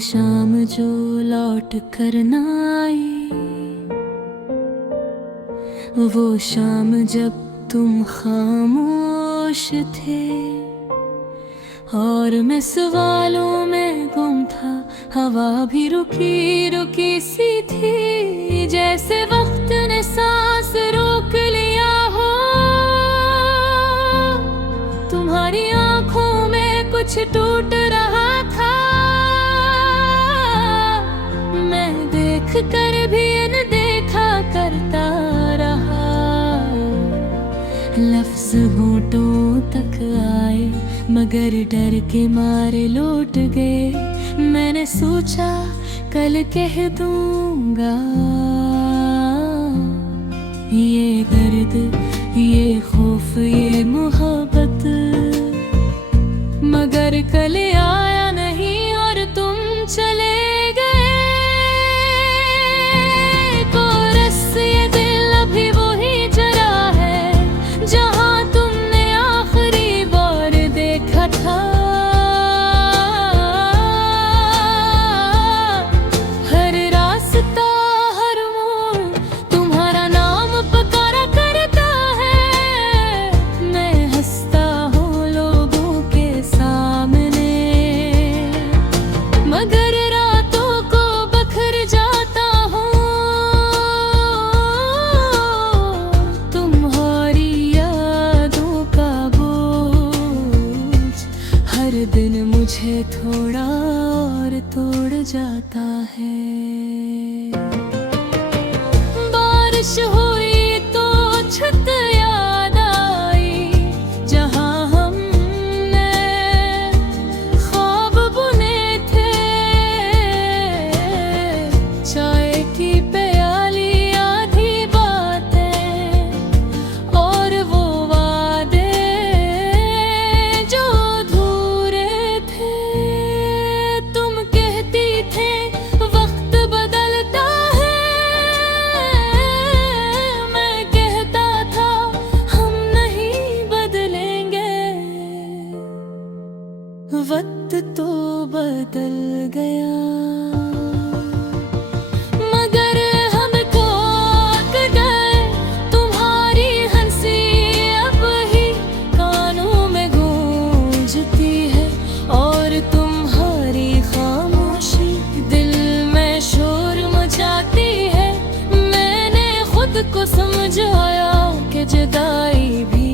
शाम जो लौट कर ना आई, वो शाम जब तुम खामोश थे और मैं सवालों में गुम था। हवा भी रुकी रुकी सी थी, जैसे वक्त ने सांस रोक लिया हो। तुम्हारी आंखों में कुछ टूट रहा था, मैं देख कर भी अनदेखा करता रहा। लफ्ज होठों तक आए मगर डर के मारे लौट गए। मैंने सोचा कल कह दूंगा, ये दर्द, ये खौफ, ये मोहब्बत, मगर कल आया नहीं और तुम चले गए। कोरस ये दिल अभी वही जरा है जहां तुमने आखिरी बार देखा था। हर रास्ता, हर मोड़ तुम्हारा नाम पुकारा करता है। मैं हंसता हूँ लोगों के सामने, मगर रातों को बखर जाता हूँ। तुम्हारी यादों का बोझ हर दिन मुझे थोड़ा और तोड़ जाता है। बारिश हुई तो छत याद आई, जहां हमने ख्वाब बुने थे। चाय की प्याली, आधी बातें और वो वादे जो अधूरे थे। तुम कहती थे वक्त बदलता है, मैं कहता था हम नहीं बदलेंगे। वक्त तो बदल गया, मगर हम खो गए। तुम्हारी हंसी अब ही कानों में गूंजती है और तुम्हारी खामोशी दिल में शोर मचाती है। मैंने खुद को समझाया कि जुदाई भी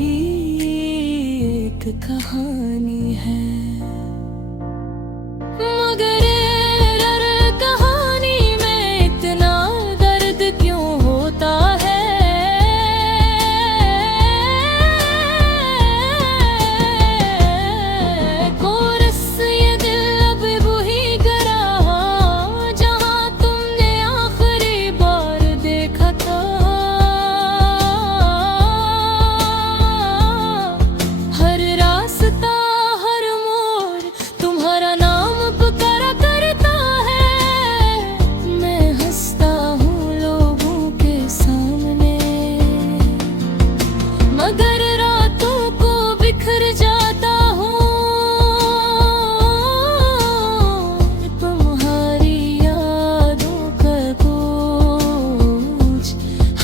एक कहानी है, मगर कहानी में इतना दर्द क्यों होता है। कोरस ये दिल अब वही गरा जहां तुमने आखिरी बार देखा था। हर रास्ता, हर मोड़ तुम्हारा नाम पुकारा करता है। मैं हंसता हूँ लोगों के सामने, मगर रातों को बिखर जाता हूँ। तुम्हारी यादों का बोझ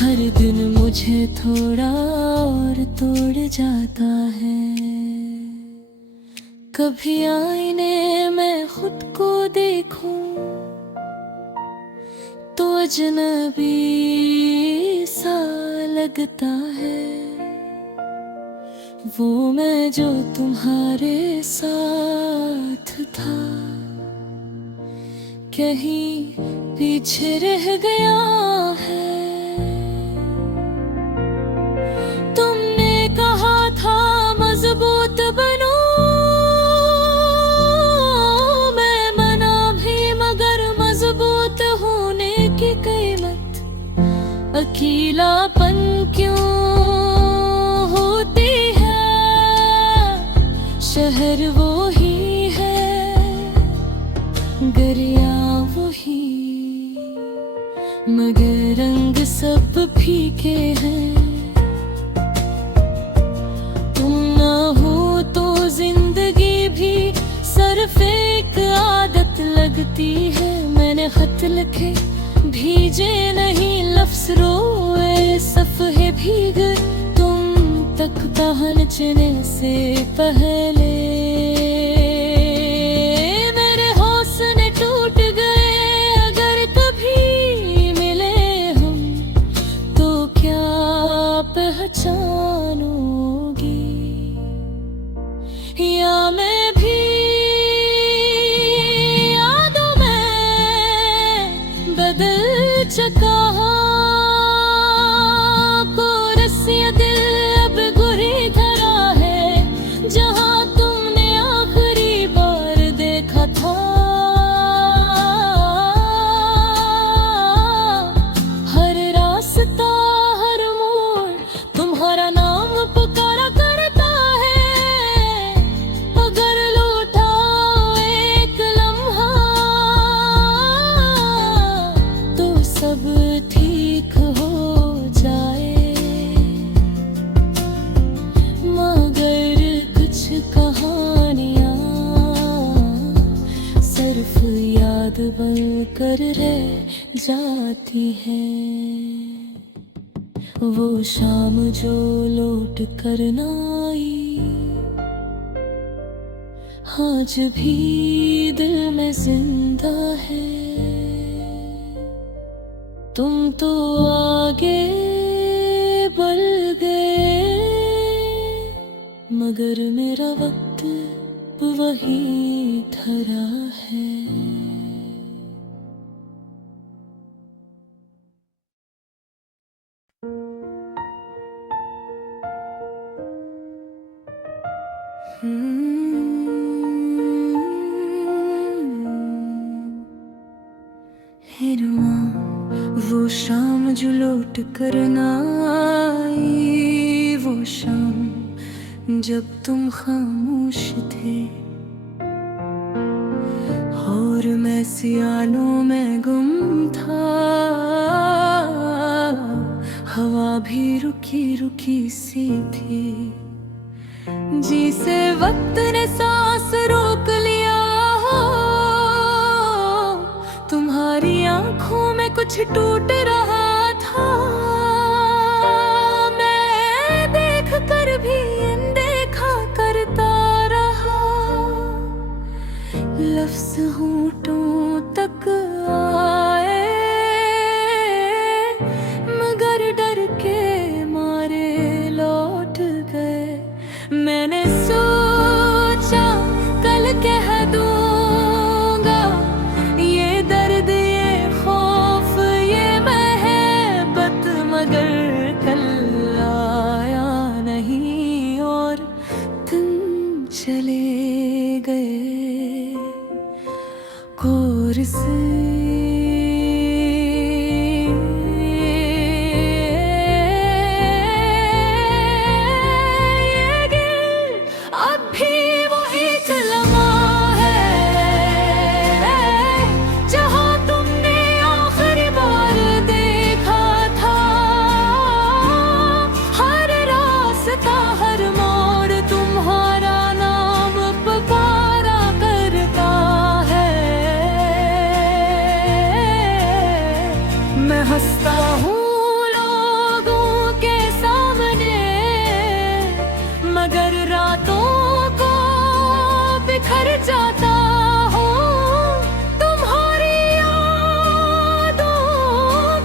हर दिन मुझे थोड़ा और तोड़ जाता है। कभी आईने में खुद को देखूं तो अजनबी सा लगता है। वो मैं जो तुम्हारे साथ था कहीं पीछे रह गया है। तुमने कहा था मजबूत बनो, मैं मना भी, मगर मजबूत होने की कीमत अकेलापन क्यों होती है। शहर वो ही है, गरिया वही, मगर रंग सब फीके हैं। तुम ना हो तो जिंदगी भी सिर्फ एक आदत लगती लिखे भीजे नहीं लफ्ज़ रोए सफ़े भीग तुम तक पहुँचने से पहले। मेरे हौसले टूट गए अगर कभी मिले हम तो क्या पहचानोगी या मैं भी यादों में बदल चुका हूँ। कोरसिया दिल अब गुरी धरा है जहाँ तुमने आखिरी बार देखा था। हर रास्ता हर मोड़ तुम्हारा नाम पुकारा करता है। अगर लौटाओ एक लम्हा तो सब ठीक हो जाए। मगर कुछ कहानियाँ सिर्फ याद बनकर रह जाती हैं। वो शाम जो लौट कर न आई आज भी दिल में जिंदा है। तुम तो आगे बढ़ गए मगर मेरा वक्त वही धरा है। हे रुआ वो शाम जो लौट कर ना आई। वो शाम जब तुम खामोश थे और मैं सियालों में गुम था। हवा भी रुकी रुकी सी थी जिसे वक्त ने सांस रोक लिया हो। तुम्हारी आंखों में कुछ टूट रहा था। मैं देख कर भी अनदेखा करता रहा। लफ्ज़ होठों तक आए मगर डर के मारे लौट गए। मैंने सोचा कल कह दूंगा ये दर्द ये खौफ ये महबत मगर कल आया नहीं और तुम चले गए। कोर से हंसता हूँ लोगों के सामने मगर रातों को बिखर जाता हूँ। तुम्हारी यादों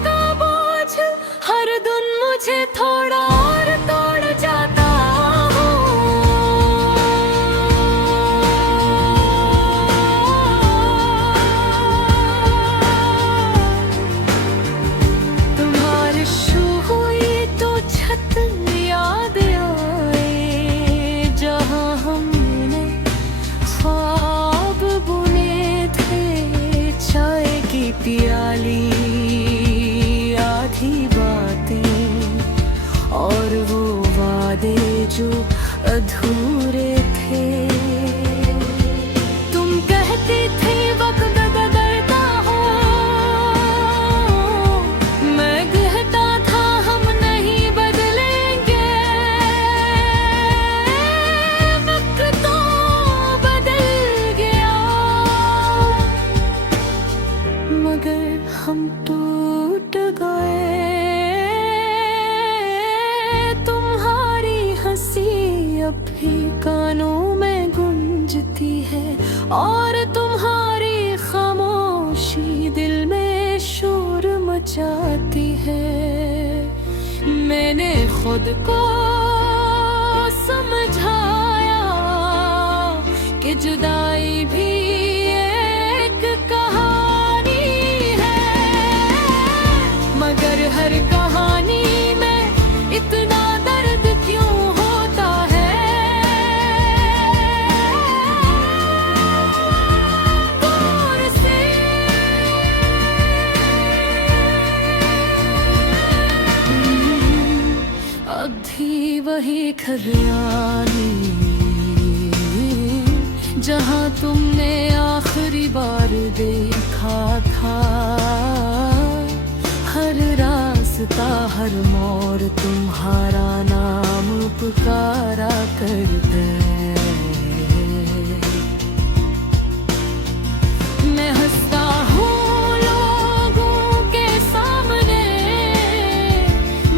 का बोझ हर दिन मुझे थोड़ा और तोड़ जाता याद आए जहाँ हमने ख्वाब बुने थे। चाय की प्याली आधी बातें और वो वादे जो अधूरे थे। तुम कहती थी वक्त बदलता हो मैं कहता था हम नहीं बदलेंगे। वक्त तो बदल गया मगर और तुम्हारी खामोशी दिल में शोर मचाती है। मैंने खुद को समझाया कि जुदाई भी एक कहानी है, मगर हर कहानी में इतना दर्द क्यों होता है? गौर से अब भी वही खलियानी जहाँ तुमने आखिरी बार देखा था। हर रास्ता हर मोड़ तुम्हारा नाम पुकारा करते। मैं हंसता हूँ लोगों के सामने,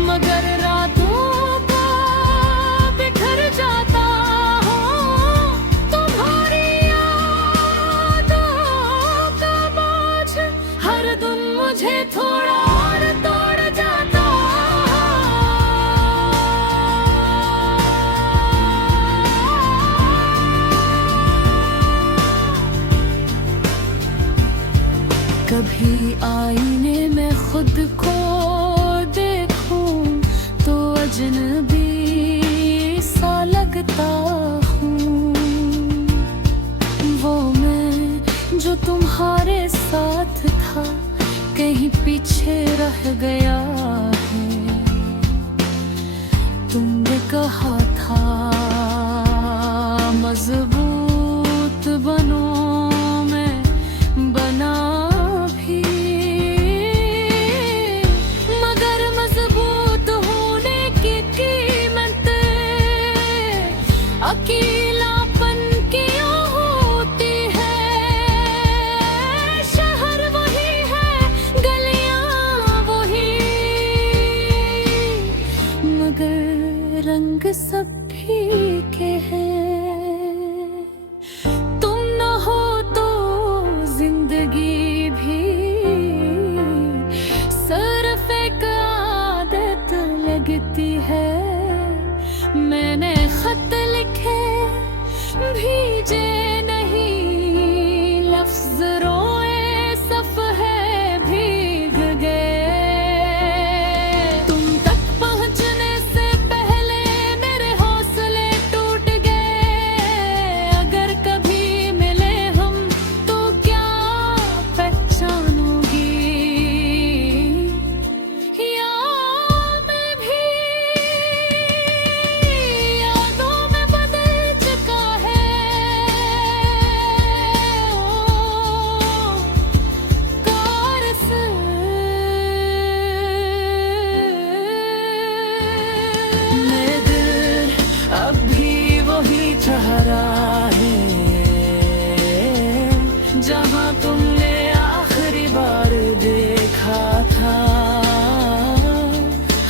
मगर रातों को बिखर जाता हूँ। तुम्हारी यादों का बोझ हर दिन मुझे थोड़ा और तोड़ जाता। कभी आईने में खुद को देखूं तो अजनबी सा लगता हूँ। वो मैं जो तुम्हारे साथ था कहीं पीछे रह गया है। तुमने कहा था मजबूत बनो, मैं बना भी, मगर मजबूत होने की कीमत अकेलापन क्यों होती है? शहर वही है, गलियां वही, मगर रंग सब फीके हैं। तुम न हो तो जिंदगी भी सिर्फ एक आदत लगती है। मैंने खत लिखे भीजे नहीं, लफ्ज रोए सफ़हे भीग गए। तुम तक पहुंचने से पहले मेरे हौसले टूट गए। अगर कभी मिले हम तो क्या पहचानोगी? या मैं भी यादों में बदल चुका है। कार से मेरे दिल अब भी वही ठहरा है जहाँ तुमने आखिरी बार देखा था।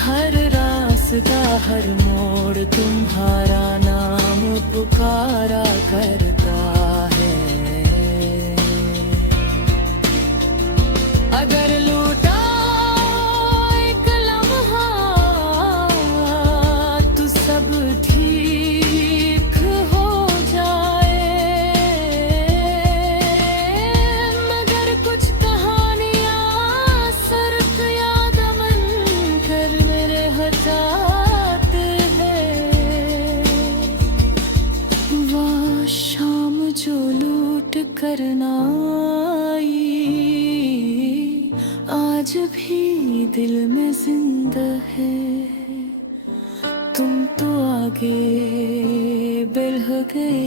हर रास्ता हर मोड़ तुम्हारा नाम पुकारा करता है। अगर लूटा एक लम्हा तो सब ठीक हो जाए, मगर कुछ कहानियाँ सिर्फ याद बन कर मेरे हटाते हैं। वह शाम जो लूट कर ना आई आज भी दिल में जिंदा है। तुम तो आगे बढ़ गए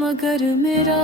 मगर मेरा